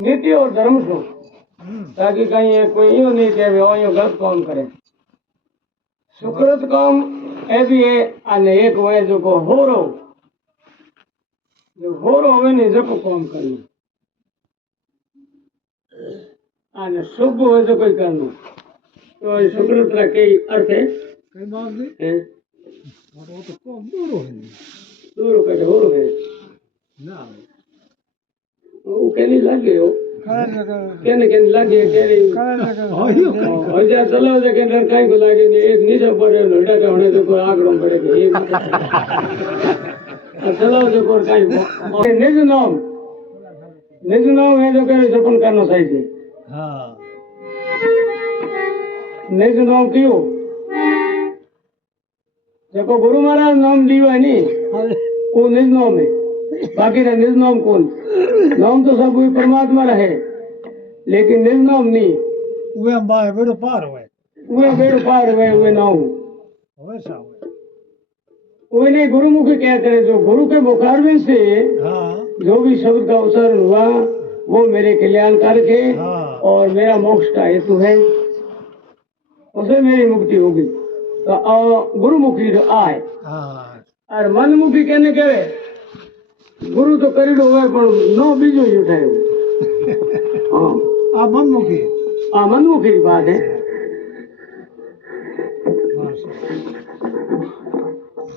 नीति और धर्म शू ताकि कहीं कोई यूं नहीं कि वो यूं गलत काम करे। सुकृत काम ए भी है अने एक वे जो को होरो होवे ने जो को काम करनो अने शुभ हो जो कोई करनो। तो ये सुकृत रा कई अर्थ है कई बात नहीं हैं? वो तो कम दूर है दूर करे होरो है ना वो केनी लागे हो करे लगा केने केने लागे केरी करे लगा और जा चलो जे के डर काई को लागे ने एक नीचे पड़े लड़ा के होने तो कोई आगड़ो पड़े के एक चलो जो कोई काई निज नाम है जो के जपन करना चाहिए। हां निज नाम क्यों देखो गुरु महाराज नाम लियो है नी वो निज नाम है बाकी रा निज नाम कौन नाम तो सब वही परमात्मा रहे लेकिन निज नाम नहीं वे बाय बेड़ो पार हुए वे नाम वैसा हुए वो नहीं गुरुमुखी क्या करे जो गुरु के मुखारबिंद से हां जो भी शब्द का उच्चारण हुआ वो मेरे कल्याण करके हाँ। और मेरा मोक्ष का हेतु है उसे मेरी मुक्ति होगी। तो गुरुमुखी जो आए हां और मनमुखी कहने कहे गुरु तो करीडो हुए पर नो बीजो ही उठायो। हाँ आ मनमुखी मनमुखी की बात है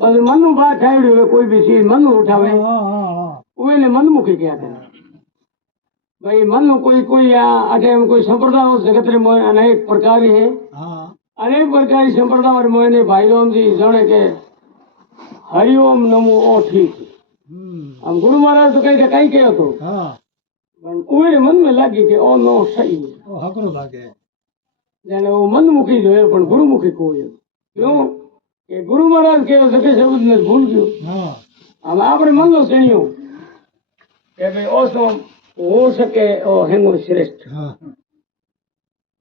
और मनु बात ठाड़ी हुए कोई भी चीज मनु उठावे वे ने मनमुखी क्या है भाई मनु कोई अटे कोई संप्रदाय जगत रे मोय अनेक प्रकार है हां अनेक प्रकार संप्रदाय और मोय ने भाई राम जी जाने के हरिओम नमो ओ ठीक हम गुरु महाराज तो कहीं कहो तो हां उरे मन में लागी कि ओ नो सही ओ हकरो लागे जाने वो मनमुखी जो है पण गुरुमुखी को है क्यों कि गुरु महाराज के सके शब्द ने भूल गयो। हां हम आपने मन लो सेणियो कि भाई ओ सो हो सके ओ हेंगो श्रेष्ठ हां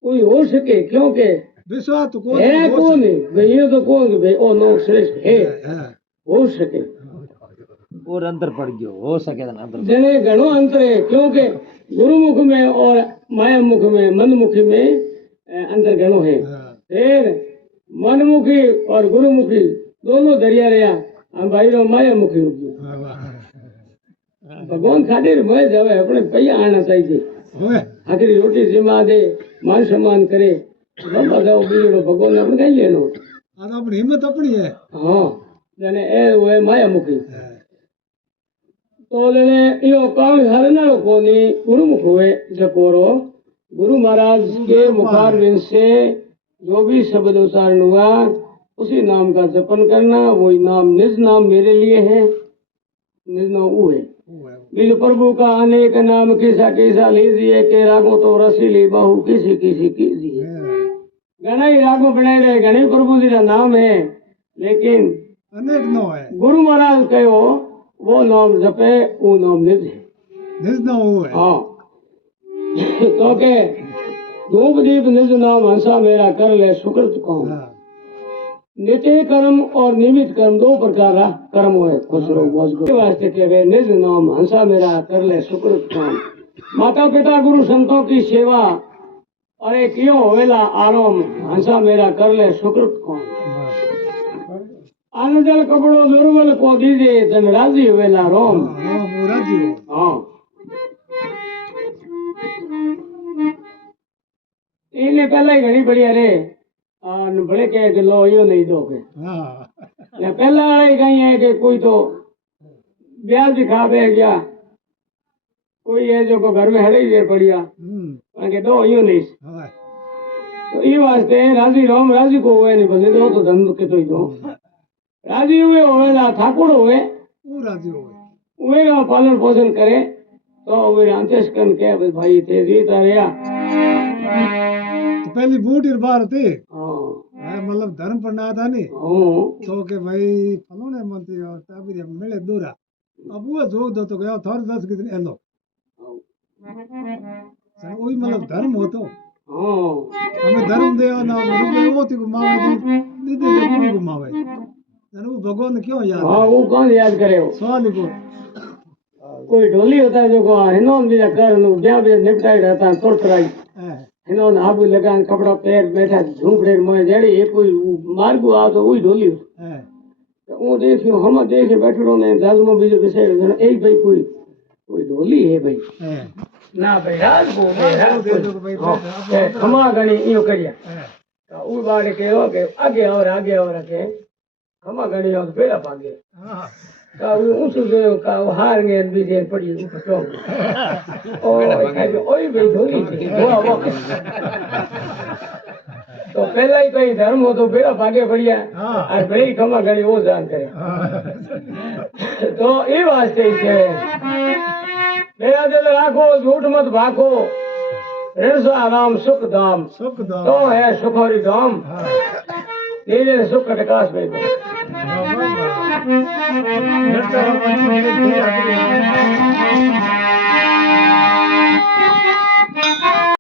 कोई हो सके क्योंकि विश्वास तो है कौन है भाई ये तो कौन भाई ओ नो श्रेष्ठ है हो सके और अंतर पड़ गयो हो सके तो अंतर जने घणो अंतर है क्योंकि गुरुमुख में और माया मुख में मनमुखी में अंतर घणो है। फिर मनमुखी और गुरुमुखी दोनों दरिया रहा हम भाई रो माया मुखी हो गयो भगवान खातिर मैं जावे अपने पैया आना चाहिए होए आखिरी रोटी जिमा दे मान सम्मान करे बाबा जाओ बीजो भगवान ने अपने कहीं लेनो आज अपनी हिम्मत अपनी है हाँ जने ए वो माया मुखी तो जने यो काम हरना कोनी गुरुमुख हुए जकोरो गुरु महाराज के मुखारबिंद से जो भी शब्द उच्चारण हुआ उसी नाम का जपन करना वही नाम निज नाम मेरे लिए है निज नाम वो है बिल प्रभु का अनेक नाम किसा किसा लीजिए के रागो तो रसीली बाहु किसी किसी कीजिए घना ही रागो बनाए रहे घने प्रभु जी का नाम है लेकिन अनेक नो है गुरु महाराज कहो वो नाम जपे वो नाम निज है निज नो वो है हाँ तो के धूप दीप निज नाम हंसा मेरा कर ले सुकृत कौन नित्य कर्म और निमित्त कर्म दो प्रकार का कर्म है खुसरो वास्ते कह गए निज नाम हंसा मेरा कर ले सुकृत कौन माता पिता गुरु संतों की सेवा अरे क्यों होवेला आराम हंसा मेरा कर ले सुकृत कौन आनंदल कपड़ो दुर्बल को दीजिए धन राजी होवेला रोम हां वो राजी हो हाँ इन्हें पहला ही घड़ी बढ़िया रे बड़े कहे कि लो यो नहीं दोगे हां या पहला वाला ही कहीं है कि कोई तो ब्याज दिखा दे गया कोई है जो को घर में हड़े ही बढ़िया कि दो यो नहीं हां तो ये वास्ते राजी राम राजी को हुए नहीं बने दो तो धन के तो ही दो राजी हुए होवेला ठाकुर हुए वो राजी हो वे का पालन पोषण करे तो वे अंत्येश कन के भाई थे जीता रहा तो पहली बूढ़ बार थी हाँ मतलब धर्म पर ना था नहीं हाँ तो के भाई फलोने मंत्री और तभी मिले दूरा अब वो जो दो तो गया थोड़ा 10 कितने एलो सर वही मतलब धर्म हो तो हाँ हमें धर्म दे ना रुपए वो थी घुमावे दीदी जो पूरी घुमावे जन वो भगवान क्यों याद हाँ वो कौन याद करे हो सवाल को कोई ढोली होता है जो को हिनोन भी कर नु ब्याह भी निपटाई रहता तोड़तराई હા हिनोन आबू लगान कपड़ा पैर बैठा झूपड़े में जड़ी ये कोई मार्गू आ तो वही ढोली હા वो देखियो हम देखे बैठो ने दादू में बीजो विषय एक भाई कोई ढोली है भाई હા ना भाई राज को ભાઈ खमा गणी इयो करिया હા तो उ बाड़े के हो के आगे और के खमा गणी और पेड़ा पागे હા का वो ऊंचो गयो का वो हार गए बीजे पड़ी ऊपर तो ओ खाली ओई भाई ढोली थी वो तो पहला ही कहीं धर्म हो तो पेड़ा भागे बढ़िया हाँ। और भाई खमा गणी वो जान करे હા तो ये वास्ते है मेरा दिल राखो झूठ मत भागो ऋण से आराम सुख धाम સુખ દો तो है सुख और धाम હા धीरे सुख विकास में બરાબર નતા